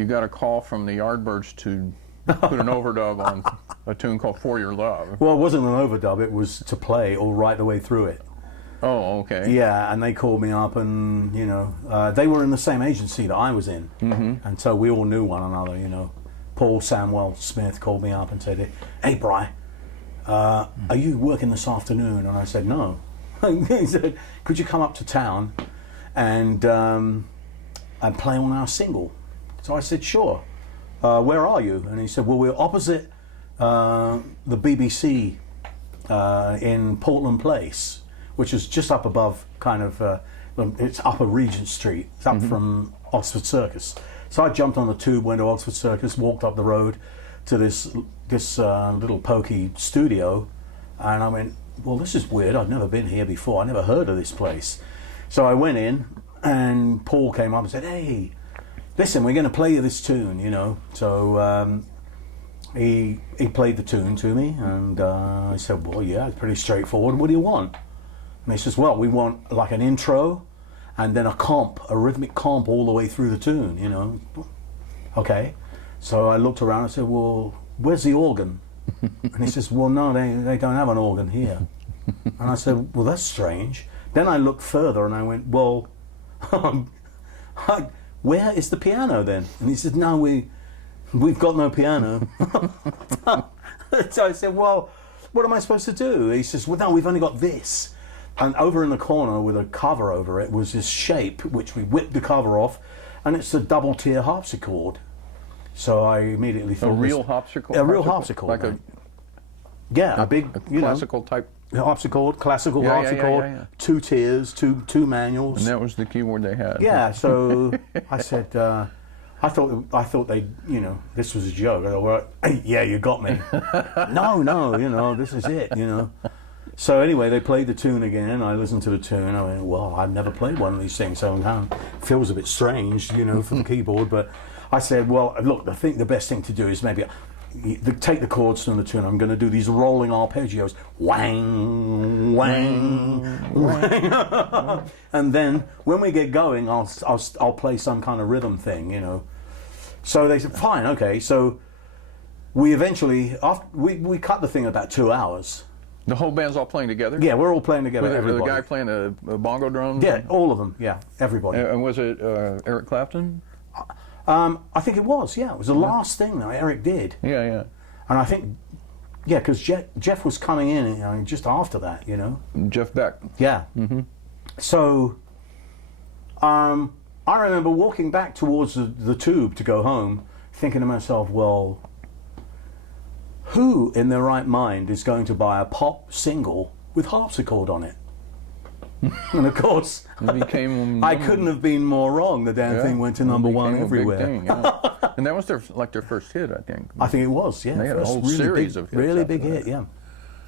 you got a call from the Yardbirds to put an overdub on a tune called For Your Love. Well, it wasn't an overdub, it was to play all right the way through it. Oh, okay. Yeah, and they called me up, and you know, they were in the same agency that I was in, and so we all knew one another. You know, Paul Samwell Smith called me up and said, "Hey, Bri, are you working this afternoon?" And I said, "No." He said, "Could you come up to town and play on our single?" So I said, "Sure." Where are you? And he said, "Well, we're opposite the BBC in Portland Place, which is just up above kind of, it's Upper Regent Street. It's up from Oxford Circus." So I jumped on the tube, went to Oxford Circus, walked up the road to this little pokey studio, and I went, "Well, this is weird. I've never been here before. I never heard of this place." So I went in, and Paul came up and said, "Hey, listen, we're going to play you this tune, you know." So he played the tune to me, and I said, "Well, yeah, it's pretty straightforward. What do you want?" And he says, "Well, we want like an intro and then a rhythmic comp all the way through the tune, you know." Okay. So I looked around and said, "Well, where's the organ?" And he says, "Well, no, they don't have an organ here." And I said, "Well, that's strange." Then I looked further and I went, "Well, where is the piano then?" And he said, "No, we've got no piano." So I said, "Well, what am I supposed to do?" He says, "Well, no, we've only got this." And over in the corner with a cover over it was this shape, which we whipped the cover off, and it's a double tier harpsichord. So I immediately thought, a real harpsichord? A real harpsichord. Like a big, classical type harpsichord, classical harpsichord, yeah. 2 tiers, two manuals. And that was the keyboard they had. Yeah, so I said, I thought they, you know, this was a joke. I thought, well, "Hey, yeah, you got me." No, you know, this is it, you know. So anyway, they played the tune again. I listened to the tune. I went, "Well, I've never played one of these things, so it feels a bit strange, you know, for the keyboard." But I said, "Well, look, I think the best thing to do is maybe take the chords from the tune. I'm going to do these rolling arpeggios, wang, wang, wang, and then when we get going, I'll play some kind of rhythm thing, you know." So they said, "Fine, okay." So we eventually, we cut the thing in about 2 hours. The whole band's all playing together? Yeah, we're all playing together. With the guy playing a bongo drums? Yeah, all of them. Yeah, everybody. And was it Eric Clapton? I think it was. Yeah, it was the last thing that Eric did. Yeah. And I think, yeah, because Jeff was coming in, you know, just after that, you know. Jeff Beck. Yeah. So, I remember walking back towards the tube to go home, thinking to myself, well, who in their right mind is going to buy a pop single with harpsichord on it? And of course, I couldn't have been more wrong. The damn thing went to #1 everywhere. Thing, yeah. And that was their first hit, I think. I think it was, yeah. They had a whole really series big, of hits. really big hit, yeah.